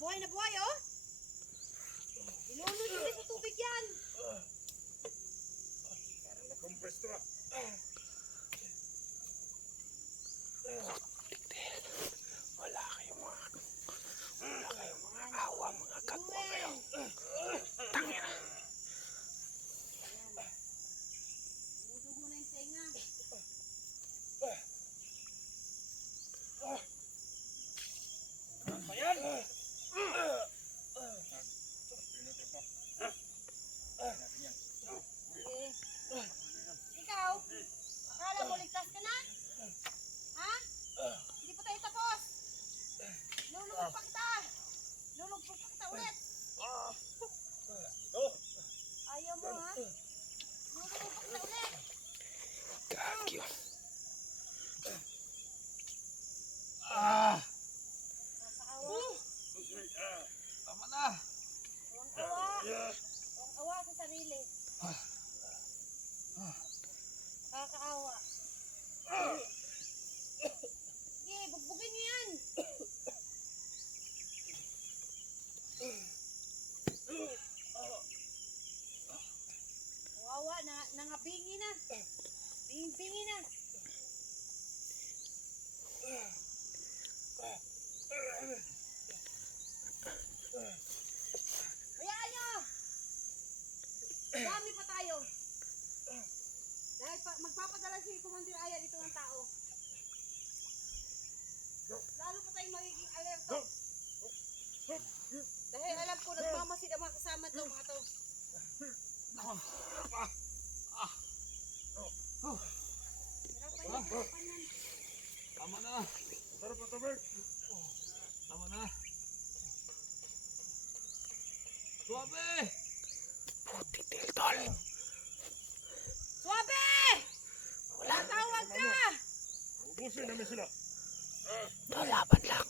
buhay na buhay, oh. Ilunod nyo rin sa tubig yan. Parang na-compress to ah. Wala kayong mga... Wala kayong mga awa, mga katwa kayo. Tangina. Dumudugo na yung tenga. Pa yan! Sige. Ikaw, akala mo ligtas ka na? Ha? Hindi pa tayo tapos. Lulubog pa kita. Lulubog pa kita ulit. Ayaw mo, ha? Lulubog pa kita ulit. Gagyo. Ah! Nakakaawa. Tama na! Huwag awa. Huwag awa sa sarili. Nakakaawa. Sige, bugbugin niyo yan. Wawa, na, nangabingi na. Binging-bingi na. Hayaan nyo! Dami pa tayo. Dahil pa, magpapadala si Commander Aya dito ng tao. Lalo pa tayong magiging alerto. Dahil alam ko, nagmamasid ang mga kasama to, mga to. Tama na! Sarap na tubig! Tama na! Suwabe! Titil, tol. Suwabe! Tatawag ka! Ubusin namin sila! Tol, laban lang.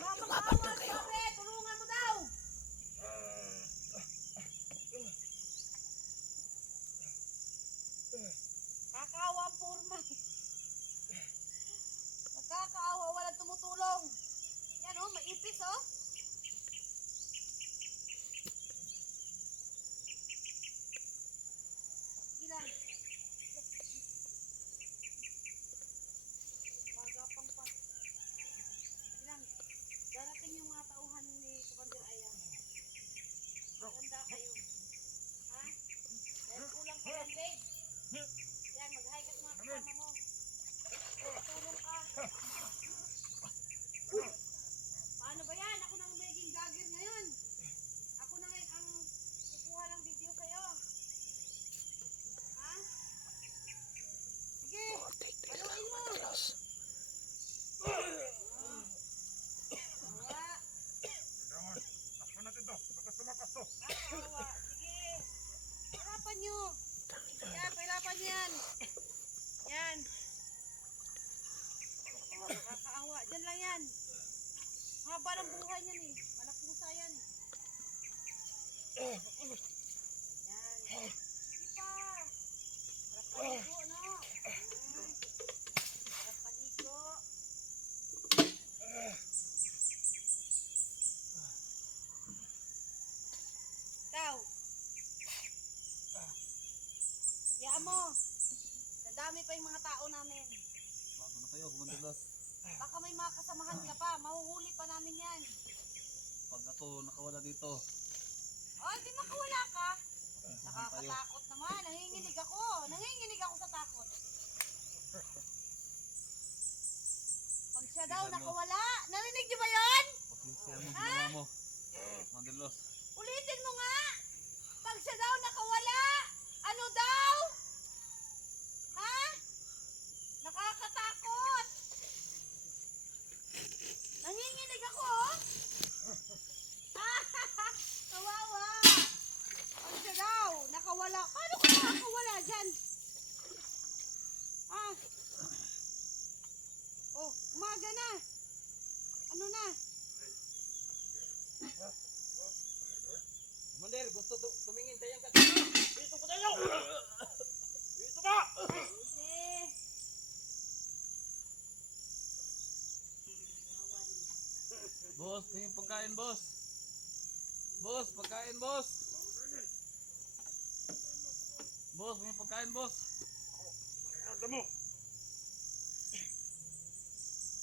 Mamakawag, Suwabe! Tulungan mo daw! Kakaawa ang purma. Nakakaawa, walang tumutulong. Yan oh, maipis oh. Sige lang. Magapang pa. Sige lang. Darating yung mga tao yung mga tao namin. Bago na kayo, kumandalas. Baka may mga kasamahan ka pa. Mahuhuli pa namin yan. Pag ako nakawala dito, O, di makawala ka. Tayo? Nakakatakot naman. Nanginginig ako. Nanginginig ako sa takot. Pag siya daw mo. nakawala. Narinig niyo ba yon? Pagsisiyan mo, ginawa mo. Kumandalas. Ulitin mo nga. Pag siya daw nakawala. Ano daw? Ha? Nakakatakot. Nanginginig ako, oh. Kawawa. Pag siya daw nakawala. Paano ka nakakawala dyan? Ah. Oh, umaga na. Ano na? Kumander, gusto tu tumingin tayong katina. Dito pa tayo! Dito pa! Boss, tingin pagkain, boss. Boss, pagkain, boss. Boss, tingin pagkain, boss. mo.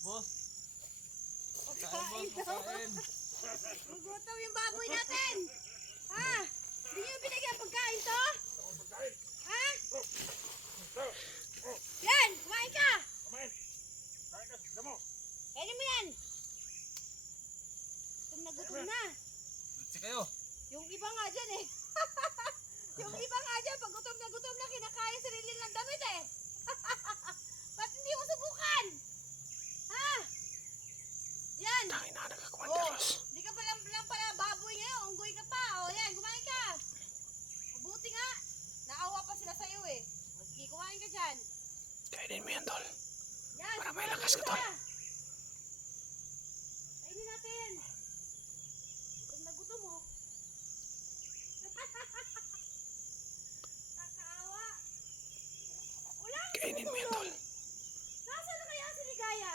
Boss, pagkain, boss, pagkain. Gugutom yung baboy natin. Ha? Hindi niyo binigyan pagkain to? Ha? Yan, kumain ka. Kainin mo yan. Gutom na gutom na. Litsi kayo. Yung iba nga dyan eh. yung iba nga dyan, pag gutom na gutom na, kinakain sarili ng damit eh. Ba't hindi mo subukan? Ha? Yan. Tangin na nagkakumandalas. Hindi ka pala lang pala baboy ngayon. Unggoy ka pa. O yan, kumain ka. Mabuti nga. Naawa pa sila sa'yo eh. O, Sige, kumain ka dyan. Kainin mo yan, tol. Yan, Para may kumain lakas ka, na. tol. Kainin natin. Gutom na gutom mo. Nakakaawa. Wala kang Kainin mo yan, tol. tumulong. Nasaan na kaya si Ligaya?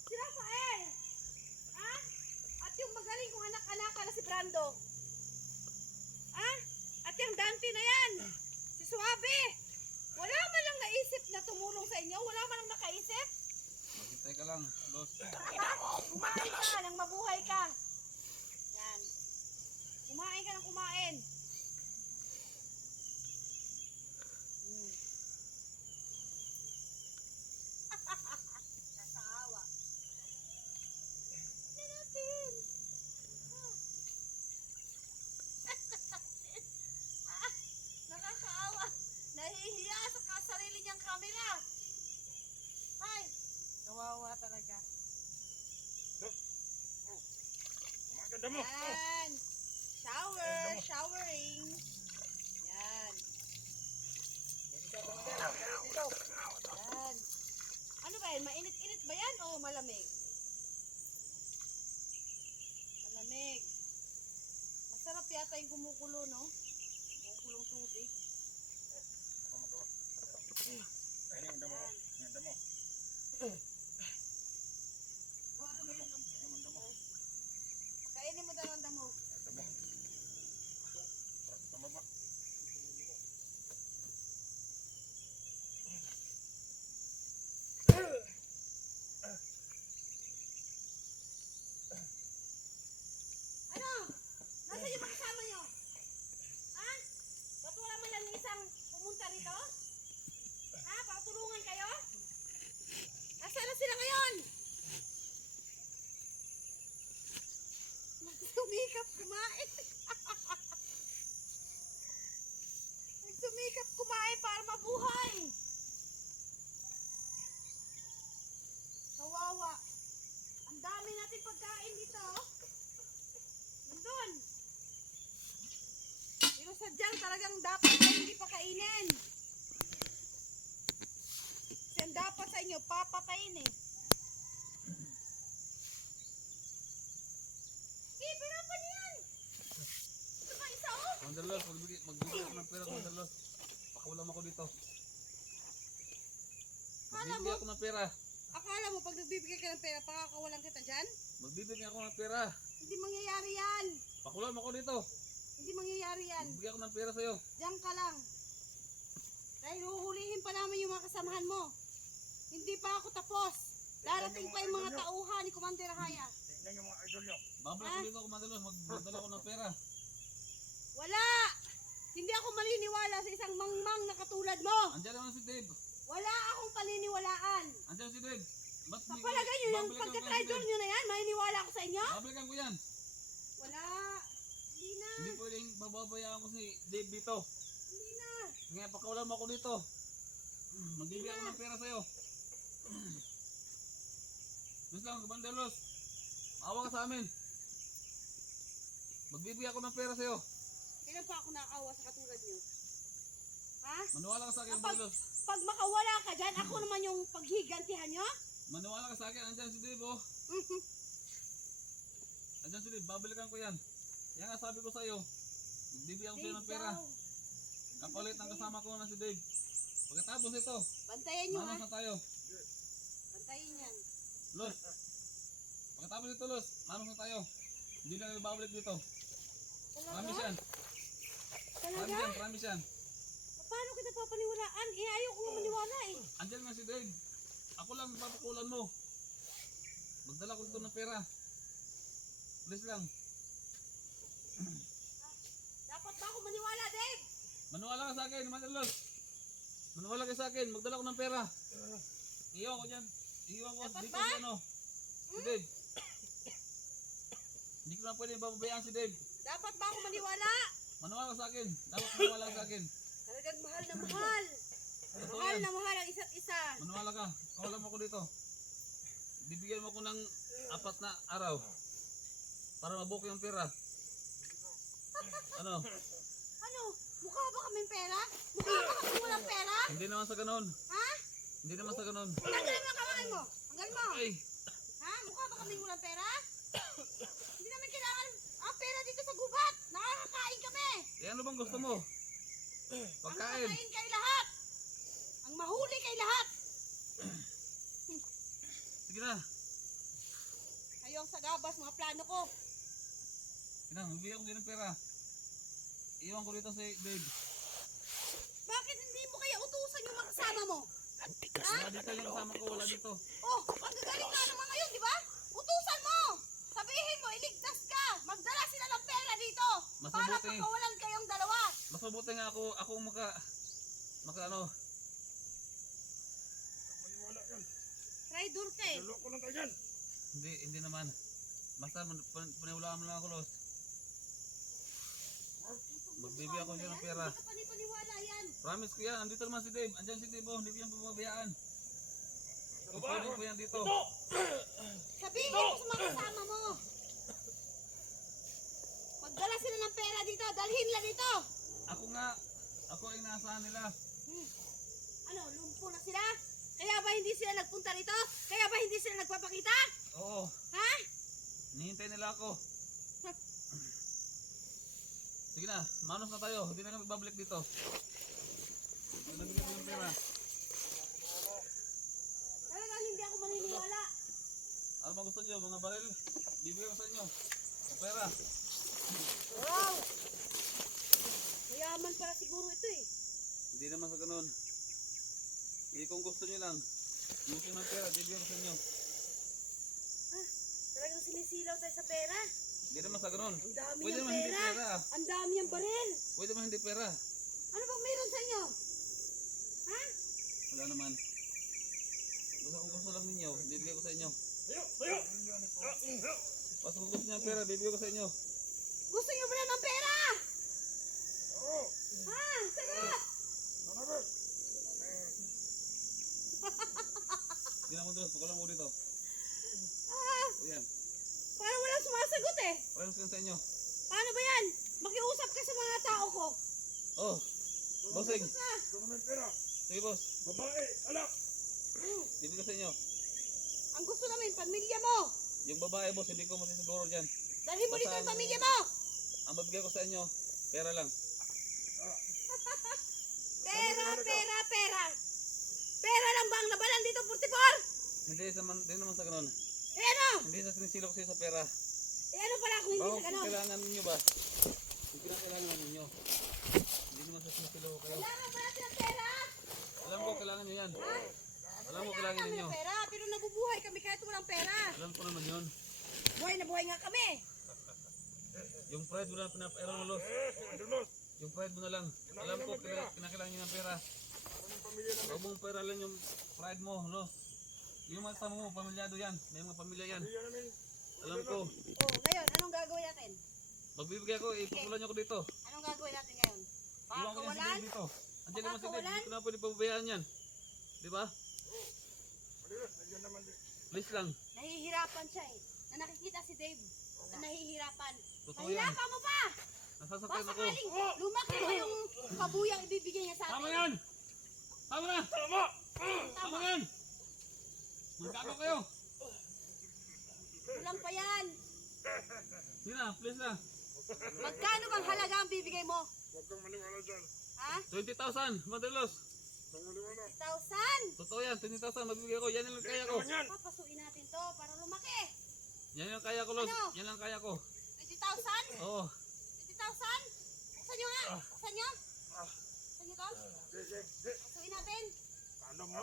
Si Rafael? Ha? At yung magaling kong anak-anak na si Brando? Ha? At yung Dante na yan? Si Suabe? Wala man lang naisip na tumulong sa inyo? Wala man lang nakaisip? Maghintay ka lang, boss. Tangin na mo. Kumain ka nang mabuhay ka. Yan. Kumain ka nang kumain. Mm. Kakaawa. Hindi natin. Ah, nakakaawa. Nahihiya sa kasarili niyang camera. Ay, kawawa talaga. Yan. Shower, showering. Yan. Yan. Ano ba yan? Mainit-init ba yan o malamig? Malamig. Masarap yata yung kumukulo, no? Kumukulong tubig. Kainin mo daw ang damo. Ano? Nasaan yung mga kasama nyo? Ha? Ba't wala man lang isang pumunta rito? Ha? Pakatulungan kayo? Nasaan na sila ngayon? Nagsumikap kumain. Nagsumikap kumain para mabuhay. Kawawa. Ang dami natin pagkain dito. oh. Nandun. Pero sadyang talagang dapat na hindi pa kainin. Kasi ang dapat sa inyo, papatayin eh. Eh, pero pa niyan? Ito ba isa oh? Kumandalas, magbigay, magbigay ako ng pera, kumandalas. Pakulam ako dito. Kala Magbibigay ako ng pera. Akala mo pag nagbibigay ka ng pera, pakakawalan kita dyan? Magbibigay ako ng pera. Hindi mangyayari yan. Pakulam ako dito. Hindi mangyayari yan. Magbibigay ako ng pera sa'yo. Diyan ka lang. Dahil huhulihin pa namin yung mga kasamahan mo. Hindi pa ako tapos. Darating pa yung mga tauhan ni Commander Haya. Tingnan yung mga idol nyo. Babalik Ah. ko dito, kumandalos. Magdala ko ng pera. Wala! Hindi ako maniniwala sa isang mangmang na katulad mo. Andiyan naman si Dave. Wala akong paniniwalaan. Andiyan si Dave. Ba't Sa palagay nyo, yung pagka-traitor nyo na yan, maniniwala ako sa inyo? Babalikan ko yan. Wala. Hindi na. Hindi pwedeng bababayaan ko si Dave dito. Hindi na. Ngayon, pakawalan mo ako dito. Magbibigay ako ng pera sa'yo. Diyos lang, kumandalos. Maawa ka sa amin. Magbibigay ako ng pera sa'yo. Kailan pa ako nakakawa sa katulad nyo? Ha? Maniwala ka sa akin, Kapag- kumandalos. Pag makawala ka dyan, ako naman yung paghigantihan nyo? Maniwala ka sa akin, andyan si Dave, oh. Andyan si Dave, babalikan ko yan. Yan nga sabi ko sa'yo. Magbibigay ako sa'yo ng pera. Daw. Kapalit ang kasama ko na si Dave. Pagkatapos ito, Bantayan nyo ha. na tayo. Bantayan yan. Los. Pagkatapos ito, Los, manos na tayo. Hindi na kami babalik dito. Promise Talaga? yan. Promise Talaga? yan, promise yan. Paano kita papaniwalaan? Eh, ayaw ko maniwala eh. Andyan nga si Dave. Ako lang papakulan mo. Magdala ko dito ng pera. Please lang. Dapat ba ako maniwala, Dave? Manuwala ka sa akin, Manalos. Manuwala ka sa akin, magdala ko ng pera. Iwan ko dyan. Iwan ko ba? si ano. Si Dave. Hindi ko na pwede bababayaan si Dave. Dapat ba ako maniwala? Manuwala ka sa akin. Dapat manuwala ka sa akin. Talagang mahal na mahal. Totoo Mahal na mahal ang isa't isa. Manuwala ka. Kawalan mo ko dito. Bibigyan mo ko ng apat na araw. Para mabuko yung pera. Ano? Ano? Mukha ba kaming pera? Mukha ba kaming walang pera? Hindi naman sa ganun. Ha? Hindi naman sa ganun. Tanggalin mo ang kamay mo. Tanggal mo. Ay! Ha? Mukha ba kaming walang pera? Hindi namin kailangan ang pera dito sa gubat. Nakakakain kami. Eh ano bang gusto mo? Ang Pagkain. kakain kay lahat. Ang mahuli kay lahat. Sige na. Kayo ang sagabas, mga plano ko. Sige na, bibigyan ko din ng pera. Iwan ko dito si Dave. Bakit hindi mo kaya utusan yung mga kasama mo? Antigas Wala dito yung kasama ko, wala dito. Oh, ang gagaling nga naman ngayon, di ba? Utusan mo! Sabihin mo, iligtas ka! Magdala sila ng pera dito! Mas para mabuti. pagkawalan kayong dalawa! Mas mabuti nga ako, ako ang maka, maka ano, Maniwala yan. Traitor ka eh. Luloko lang kayo yan. hindi, hindi naman. Basta paniwalaan mo lang ako, Los. Magbibigyan ko siya ng pera. Hindi ka panipaniwala yan. Promise ko yan, andito naman si Dave. Andyan si Dave, oh, hindi ko yan pababayaan. Aba, Kukunin ko yan dito. Sabihin mo sa mga kasama mo. Magdala sila ng pera dito. Dalhin nila dito. Ako nga, ako ang inaasahan nila. Hmm. Ano, lumpo na sila? Kaya ba hindi sila nagpunta rito? Kaya ba hindi sila nagpapakita? Oo, Ha? nihintay nila ako. Sige na, manos na tayo. Hindi na kami babalik dito. Nabigyan ko ng pera. Talagang hindi ako maniniwala. Ano ba gusto nyo, mga baril? Bibigyan ko sa inyo. Ang pera. Wow! Mayaman para siguro ito eh. Hindi naman sa ganun. Hindi kung gusto nyo lang. Gusto ng pera, bibigyan ko sa inyo. Talagang sinisilaw tayo sa pera. Hindi naman sa ganun. Ang dami Pwede naman hindi pera. pera. Ang dami ng baril. Pwede naman hindi pera. Ano bang meron sa inyo? Ha? Wala naman. Basta kung gusto lang ninyo, bibigyan ko sa inyo. Tayo, tayo. Basta kung gusto nyo ng pera, bibigyan ko sa inyo. Gusto niyo ba na ng pera? Oo. Ha? Sagot! Hindi na mo doon, pagkalang mo dito. Ah, O yan. parang walang sumasagot eh. Parang ko sa inyo. Paano ba yan? Makiusap ka sa mga tao ko. Oh, bossing. Naman. Sige boss, Babae, anak. Bibigyan ko sa inyo. Ang gusto namin, pamilya mo. Yung babae boss, hindi ko masisiguro dyan. Dalhin mo Basta dito ang ang- pamilya mo. Ang mabigyan ko sa inyo, pera lang. Pera, pera, pera. Pera lang ba ang labanan dito, 44? Hindi, sa man, hindi naman sa ganun. Eh ano? Hindi sa sinisilok siya sa pera. Eh ano pala kung hindi Bakit sa ganon? kailangan ninyo ba? Hindi kailangan ninyo. Hindi naman sa sinisilok kayo. Kailangan natin ng pera? Alam ko, kailangan nyo yan. Ha? Alam mo, Kailangan kailangan ninyo. ng pera, pero nabubuhay kami kahit walang pera. Alam ko naman yun. Buhay na buhay nga kami. Yung pride mo lang pinapairan mo, Los. Yung pride mo na lang. Alam ko, kailangan, kinakailangan nyo ng pera. Huwag mong pera lang yung pride mo, Los. Yung mga mo, pamilyado yan. May mga pamilya yan. Pamilya namin. Alam ko. Oh, ngayon, anong gagawin natin? Magbibigay ako, ipakulan nyo ko dito. Anong gagawin natin ngayon? Iwan ko si? Dave dito. Andiyan naman si Dave, hindi ko na pwede pababayaan yan. Di ba? Please lang. Nahihirapan siya eh. Na nakikita si Dave na nahihirapan. Totoo yan. Nahihirapan mo pa! Nasasakyan Baka ako. sakaling lumaki pa yung kabuyang ibibigay niya sa Tama atin. yan! Tama na! Tama! Tama yan! Magkano kayo? Kulang pa yan. Sige na, please na. Magkano bang halaga ang bibigay mo? Huwag kang maniwala dyan. Ha? 20,000, Madalos. Huwag kang maniwala. 1,000! Totoo yan, 20,000 magbibigay ko. Yan lang kaya ko. Papasuin natin to para lumaki. Yan lang kaya ko, Los. Ano? Yan lang kaya ko. 20,000? Oo. 20,000? Buksan nyo nga. Buksan nyo. Buksan nyo. Sige, sige. Pasuin natin. Ano mo?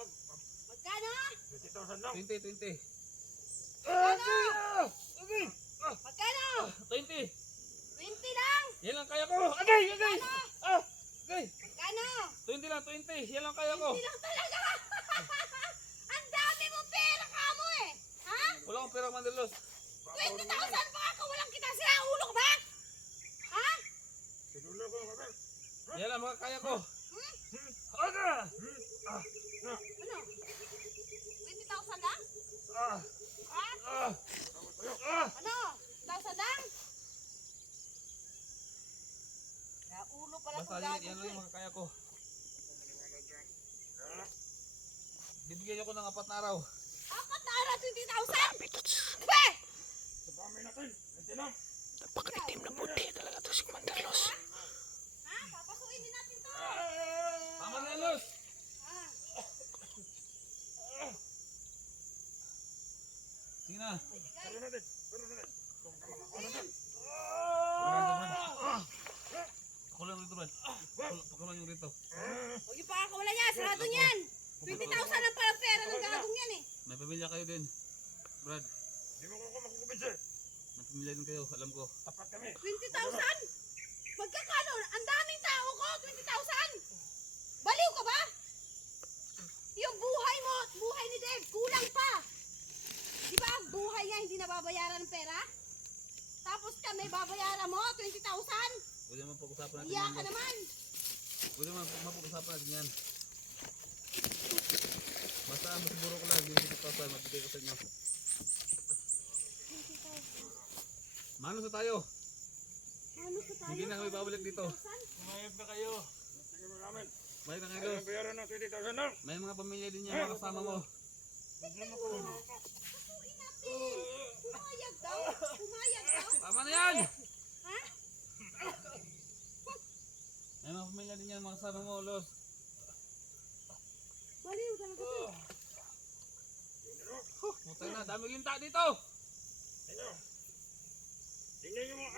Magkano? 20,000 lang. 20, 20. Magkano? Magkano? 20. 20 lang. Yan lang kaya ko. Agay, agay. Ah, agay. Magkano? 20 lang, 20. Yan lang kaya ko. 20 lang talaga. Ang dami mong pera ka mo eh. Ha? Wala akong pera, Madalos. 20,000 pa ka walang kita sila ulo ka ba? Ha? Sinulo ko. Yan lang makakaya ko. Hmm? Aga! Ano? 20,000 lang? Ah, Ha? ah. Ah. Ano? 1,000 lang? Na ulo pala Basta kung yan, lang yung eh. makakaya ko. Bibigyan niyo ko ng apat na araw. Apat na araw, 20,000? Be! Sa pamilya natin. Nanti lang. Napakaitim na puti talaga to si Mandalos. Ha? Papasuin din natin to. Tama na, Los. Ha? Sige na. Pero natin. Pero natin. Kung ka makakuha natin. Ako lang rito, Brad. Ako lang yung rito. Huwag yung pakakawala niya, sarado niyan. 20,000 lang pala pera ng gagong yan eh. May pamilya kayo din. Brad, Di mo ko makukubitsi. may pamilya din kayo. Alam ko. Tapat kami. 20,000? Magkakano? Ang daming tao ko, 20,000? Baliw ka ba? Yung buhay mo, buhay ni Dave, kulang pa. Di ba ang buhay niya hindi nababayaran ng pera? Tapos kami babayaran mo, 20,000? Pwede naman pag-usapan natin Iya yan. ka naman. Pwede naman mapag-usapan natin yan. Basta masiguro ko lang, hindi ko pa mabigay ko sa inyo. Mano sa tayo? Ano sa tayo? Hindi na kami babalik dito. 20,000? Umayag na kayo. Mo. May na Ayaw kayo. ang bayaran ng 20,000 lang. May mga pamilya din yan, mga kasama mo. Pumayag daw. Pumayag daw. Tama na yan! Ha? May mga pamilya din yan, mga kasama mo, Los. Baliw talaga to. Putay na, dami linta dito! Tingnan. Mga